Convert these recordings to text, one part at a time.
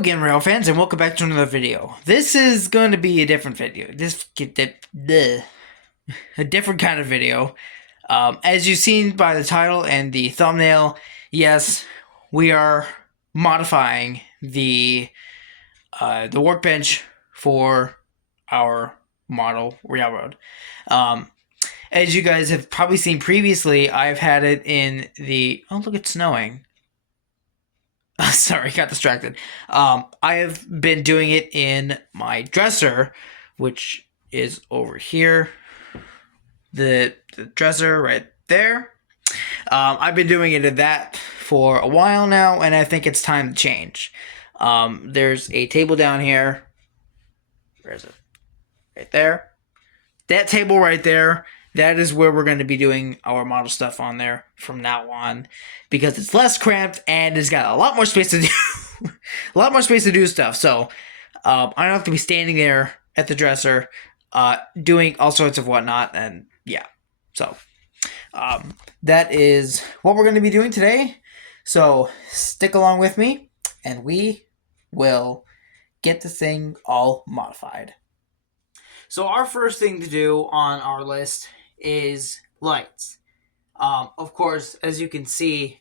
again, Rail fans, and welcome back to another video. This is going to be a different video. A different kind of video. As you've seen by the title and the thumbnail, yes, we are modifying the workbench for our model railroad. As you guys have probably seen previously, I've had it in the... Oh, look, it's snowing. Sorry, got distracted. I have been doing it in my dresser, which is over here. The dresser right there. I've been doing it in that for a while now, and I think it's time to change. There's a table down here. Where is it? Right there. That table right there. That is where we're going to be doing our model stuff on there from now on, because it's less cramped and it's got a lot more space to do, a lot more space to do stuff. So I don't have to be standing there at the dresser, doing all sorts of whatnot, and yeah. So that is what we're going to be doing today. So stick along with me, and we will get this thing all modified. So our first thing to do on our list is lights. Of course, as you can see,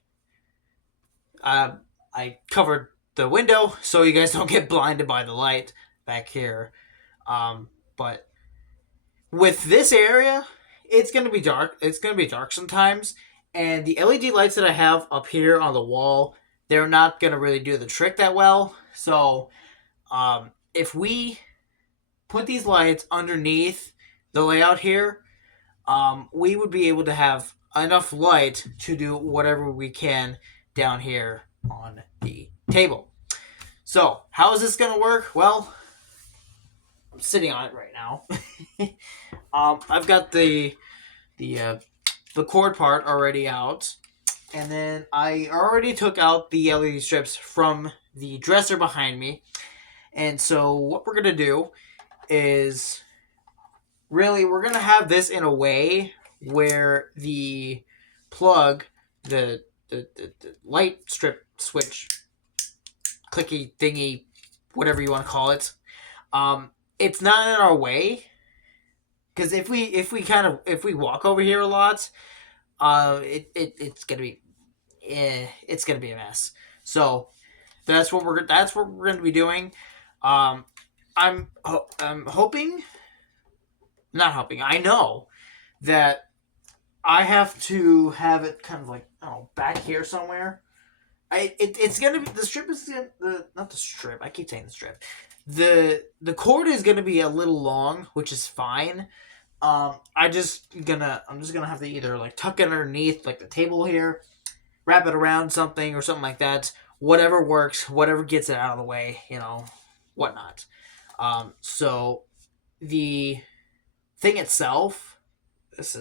I covered the window so you guys don't get blinded by the light back here. But with this area, it's going to be dark. It's going to be dark sometimes. And the LED lights that I have up here on the wall, they're not going to really do the trick that well. So if we put these lights underneath the layout here, we would be able to have enough light to do whatever we can down here on the table. So how is this going to work? Well, I'm sitting on it right now. I've got the cord part already out, and then I already took out the LED strips from the dresser behind me. And so what we're going to do is, really, we're going to have this in a way where the plug, the light strip switch, clicky thingy, whatever you want to call it, it's not in our way. Because if we walk over here a lot, it's gonna be a mess. So that's what we're going to be doing. I'm hoping. Not hoping. I know that I have to have it kind of like, back here somewhere. It's gonna be, the strip is not the strip. I keep saying the strip. The cord is gonna be a little long, which is fine. I'm just gonna have to either like tuck it underneath like the table here, wrap it around something or something like that. Whatever works, whatever gets it out of the way, whatnot. So the thing itself, it's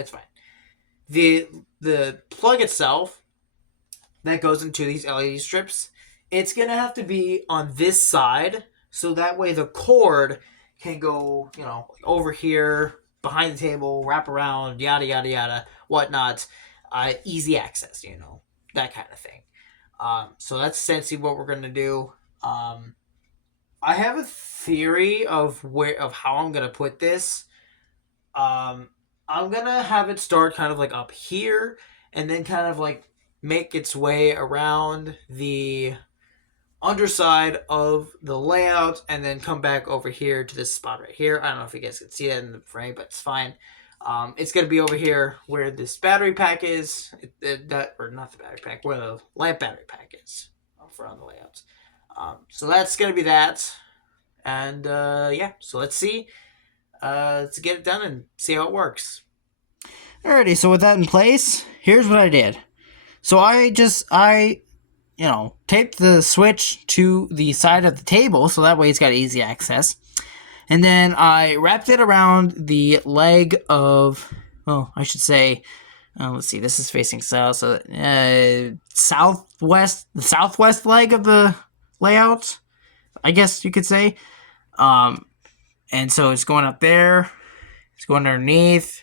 fine. The plug itself that goes into these LED strips, it's going to have to be on this side, so that way the cord can go, over here, behind the table, wrap around, yada, yada, yada, whatnot. Easy access, that kind of thing. So that's essentially what we're going to do. I have a theory of how I'm gonna put this. I'm gonna have it start kind of like up here, and then kind of like make its way around the underside of the layout, and then come back over here to this spot right here. I don't know if you guys can see that in the frame, but it's fine. It's gonna be over here where this battery pack is. Or not the battery pack, where the lamp battery pack is for on the layouts. So that's going to be that. And, yeah, so let's see. Let's get it done and see how it works. Alrighty, so with that in place, here's what I did. So I taped the switch to the side of the table, so that way it's got easy access. And then I wrapped it around the leg of, I should say, let's see, this is facing south, so the southwest leg of the layout, I guess you could say. And so it's going up there, it's going underneath,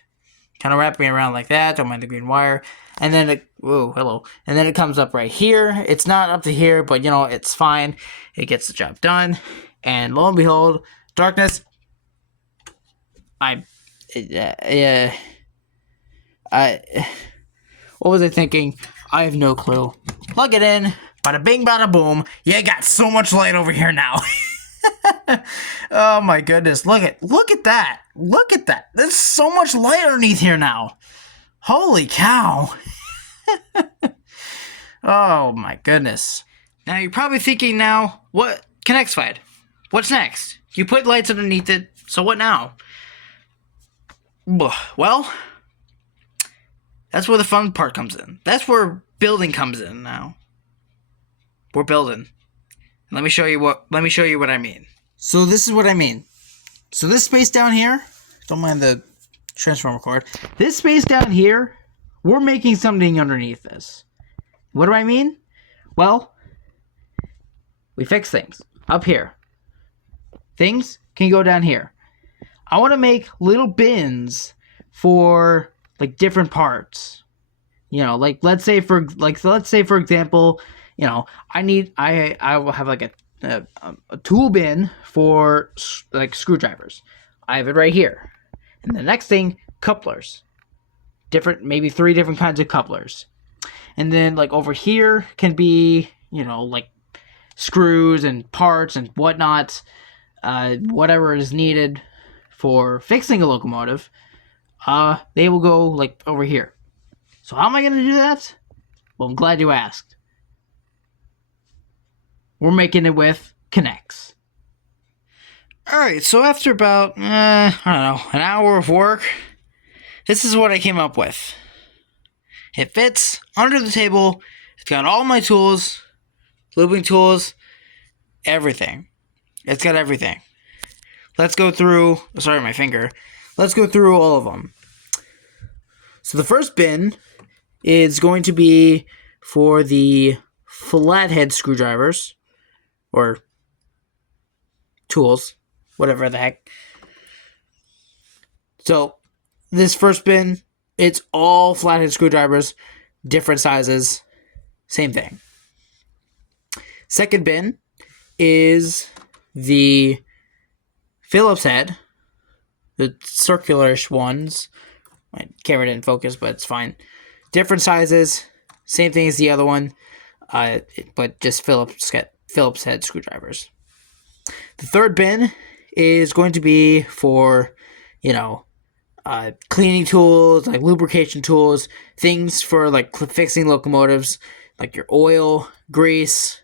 kind of wrapping it around like that. Don't mind the green wire. And then hello. And then it comes up right here. It's not up to here, but it's fine. It gets the job done. And lo and behold, darkness. What was I thinking? I have no clue. Plug it in. Bada bing, bada boom. You got so much light over here now. Oh my goodness. Look at that. Look at that. There's so much light underneath here now. Holy cow. Oh my goodness. Now you're probably thinking now, what connects Fide? What's next? You put lights underneath it, so what now? Well, that's where the fun part comes in. That's where building comes in now. We're building. Let me show you what I mean. So this is what I mean. So this space down here, don't mind the transformer cord. This space down here, we're making something underneath this. What do I mean? Well, we fix things up here. Things can go down here. I want to make little bins for like different parts. Like let's say for example, I will have like a tool bin for like screwdrivers. I have it right here. And the next thing, couplers. Maybe 3 different kinds of couplers. And then like over here can be, like screws and parts and whatnot, whatever is needed for fixing a locomotive, they will go like over here. So how am I going to do that? Well, I'm glad you asked. We're making it with connects. Alright, so after about, I don't know, an hour of work, this is what I came up with. It fits under the table. It's got all my tools, looping tools, everything. It's got everything. Let's go through, sorry, my finger. Let's go through all of them. So the first bin is going to be for the flathead screwdrivers, or tools, whatever the heck. So this first bin, it's all flathead screwdrivers, different sizes, same thing. Second bin is the Phillips head, the circular-ish ones. My camera didn't focus, but it's fine. Different sizes, same thing as the other one, but just Phillips head screwdrivers. The third bin is going to be for, cleaning tools, like lubrication tools, things for like fixing locomotives, like your oil, grease,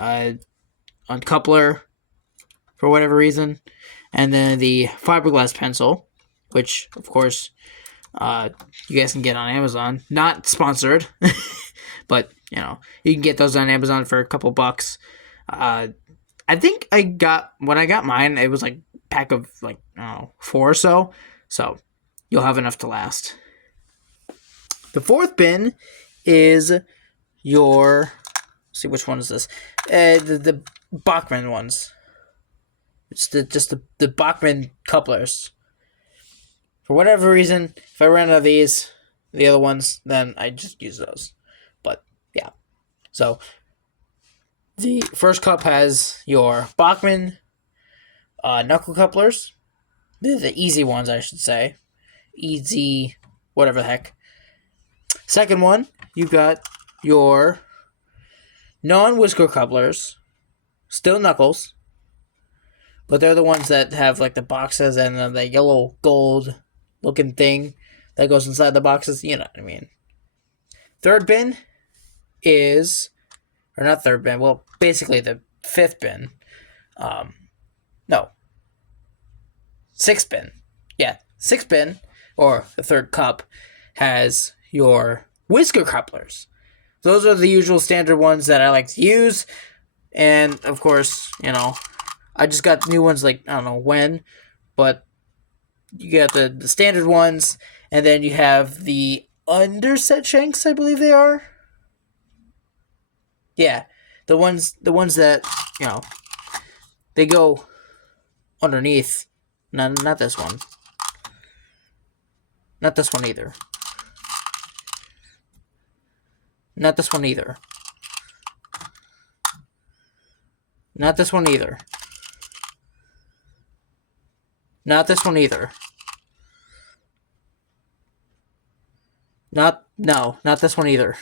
uncoupler, for whatever reason. And then the fiberglass pencil, which, of course, you guys can get on Amazon. Not sponsored, but, you can get those on Amazon for a couple bucks. I think when I got mine, it was like a pack of, 4 or so. So, you'll have enough to last. The fourth bin is your, let's see, which one is this? The Bachmann ones. It's just the Bachmann couplers. For whatever reason, if I ran out of the other ones, then I just use those. But, yeah. So, the first cup has your Bachmann knuckle couplers. They're the easy ones, I should say. Easy, whatever the heck. Second one, you've got your non-whisker couplers. Still knuckles. But they're the ones that have like the boxes and then the yellow gold looking thing that goes inside the boxes. You know what I mean. Third bin is, or not third bin, well, basically the fifth bin. Sixth bin. Yeah, sixth bin, or the third cup, has your whisker couplers. Those are the usual standard ones that I like to use. And, of course, I just got new ones, I don't know when, but you got the standard ones, and then you have the underset shanks, I believe they are. Yeah, the ones that, they go underneath. Not this one. Not this one either. Not this one either. Not this one either. Not this one either. Not this one either.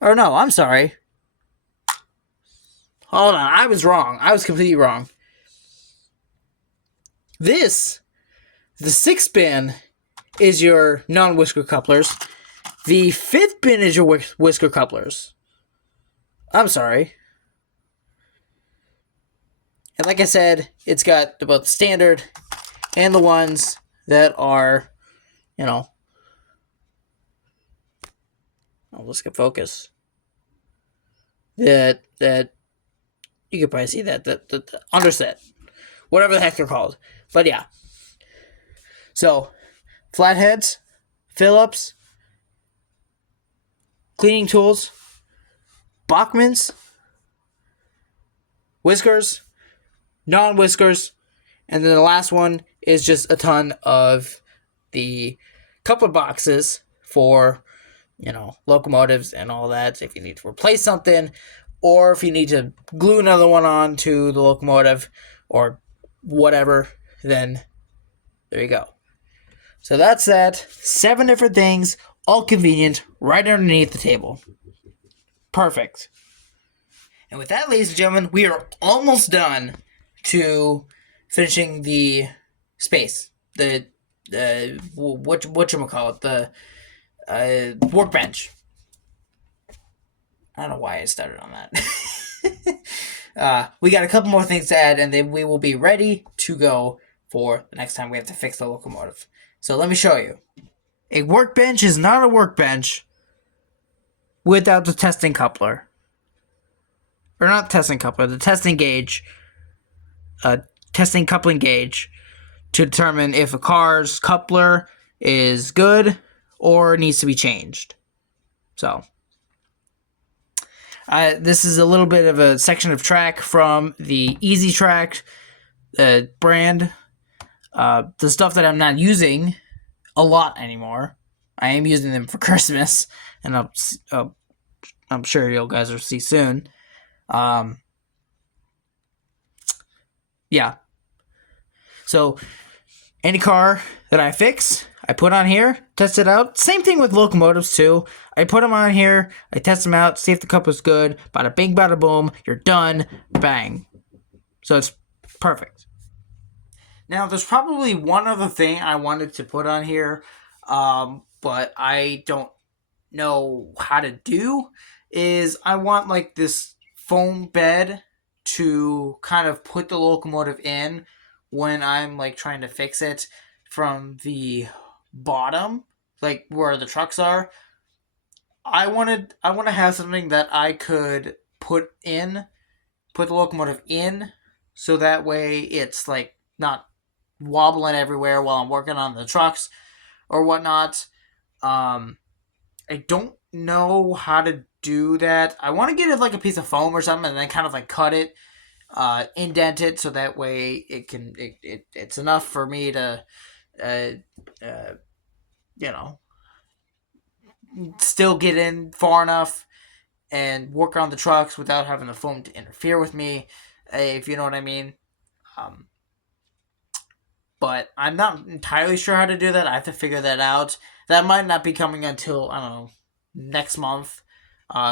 Or no, I'm sorry. Hold on, I was wrong. I was completely wrong. This, the 6th bin, is your non-whisker couplers. The 5th bin is your whisker couplers. I'm sorry. And like I said, it's got both the standard and the ones that are, oh, let's get focus. That you could probably see that the underset, whatever the heck they're called. But yeah. So, flatheads, Phillips, cleaning tools, Bachmans, whiskers, non-whiskers, and then the last one is just a ton of the coupler boxes for, locomotives and all that. If you need to replace something, or if you need to glue another one on to the locomotive, or whatever, then there you go. So that's that. 7 different things, all convenient, right underneath the table. Perfect. And with that, ladies and gentlemen, we are almost done to finishing the space. The whatchamacallit, the workbench. I don't know why I started on that. We got a couple more things to add, and then we will be ready to go for the next time we have to fix the locomotive. So let me show you. A workbench is not a workbench without the testing coupler. Or not testing coupler, the testing gauge. Testing coupling gauge to determine if a car's coupler is good or needs to be changed. So, this is a little bit of a section of track from the Easy Track brand. The stuff that I'm not using a lot anymore. I am using them for Christmas, and I'm sure you guys will see soon. Yeah. So, any car that I fix, I put on here, test it out. Same thing with locomotives too. I put them on here, I test them out, see if the coupler's good. Bada bing, bada boom, you're done, bang. So it's perfect. Now, there's probably one other thing I wanted to put on here, but I don't know how to do, is I want like this foam bed to kind of put the locomotive in when I'm like trying to fix it from the bottom, like where the trucks are. I want to have something that I could put the locomotive in, so that way it's like not wobbling everywhere while I'm working on the trucks or whatnot. I don't know how to do that. I want to get it like a piece of foam or something, and then kind of like cut it, indent it, so that way it's enough for me to, still get in far enough and work on the trucks without having the foam to interfere with me, if you know what I mean. But I'm not entirely sure how to do that. I have to figure that out. That might not be coming until, I don't know, next month,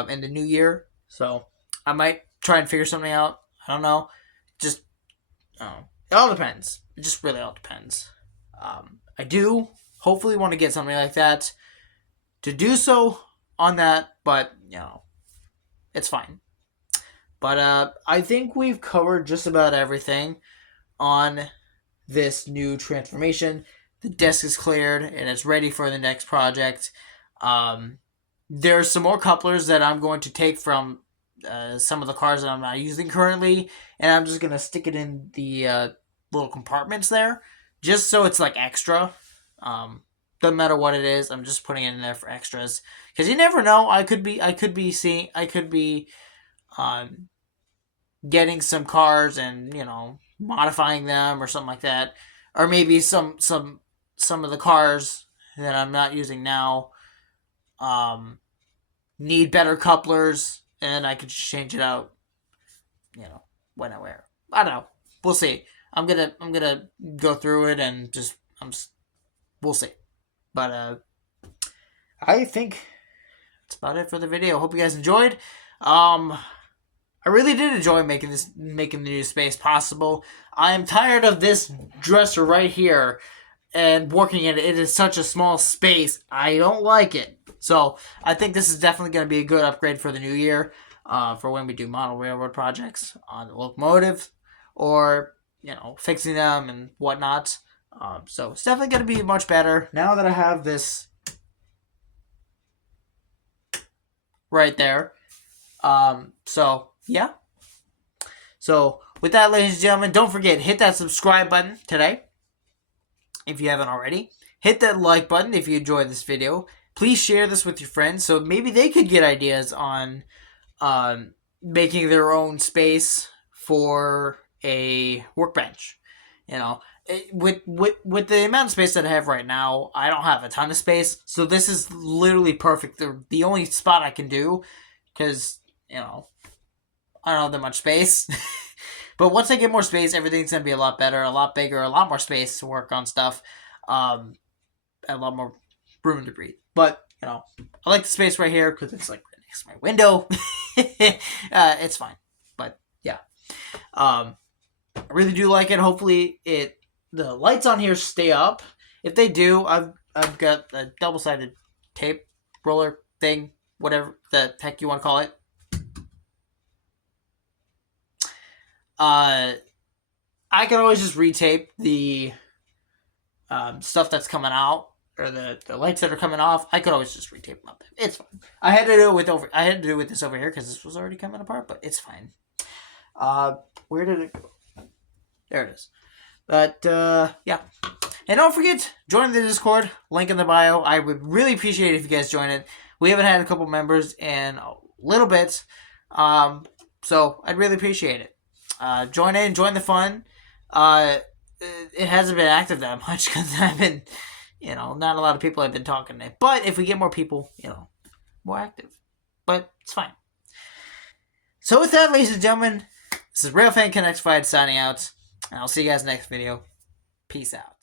in the new year. So I might try and figure something out. I don't know. Just, it all depends. It just really all depends. I do hopefully want to get something like that to do so on that, but, it's fine. But I think we've covered just about everything on this new transformation. The desk is cleared and it's ready for the next project. There's some more couplers that I'm going to take from some of the cars that I'm not using currently, and I'm just going to stick it in the little compartments there, just so it's like extra. Doesn't matter what it is, I'm just putting it in there for extras, because you never know. I could be getting some cars and modifying them or something like that, or maybe some of the cars that I'm not using now um, need better couplers, and I could just change it out, when I wear. I don't know. We'll see. I'm gonna go through it and we'll see. But I think that's about it for the video. Hope you guys enjoyed. I really did enjoy making the new space possible. I am tired of this dresser right here and working in it. It is such a small space. I don't like it. So I think this is definitely going to be a good upgrade for the new year, for when we do model railroad projects on the locomotive, or fixing them and whatnot. So it's definitely going to be much better now that I have this right there. So yeah. So with that, ladies and gentlemen, don't forget, hit that subscribe button today if you haven't already. Hit that like button if you enjoyed this video. Please share this with your friends so maybe they could get ideas on making their own space for a workbench. With the amount of space that I have right now, I don't have a ton of space, so this is literally perfect. The only spot I can do, because I don't have that much space. But once I get more space, everything's gonna be a lot better, a lot bigger, a lot more space to work on stuff, a lot more room to breathe. But I like the space right here because it's like right next to my window. It's fine. But yeah, I really do like it. Hopefully, the lights on here stay up. If they do, I've got a double-sided tape roller thing, whatever the heck you want to call it. I could always just retape the stuff that's coming out, or the lights that are coming off. I could always just retape them up. It's fine. I had to do it with this over here because this was already coming apart, but it's fine. Where did it go? There it is. But yeah. And don't forget, join the Discord, link in the bio. I would really appreciate it if you guys join it. We haven't had a couple members in a little bit, so I'd really appreciate it. Join in, join the fun. It hasn't been active that much because I've been, not a lot of people have been talking to. But if we get more people, more active. But it's fine. So with that, ladies and gentlemen, this is Railfan Connectified signing out, and I'll see you guys next video. Peace out.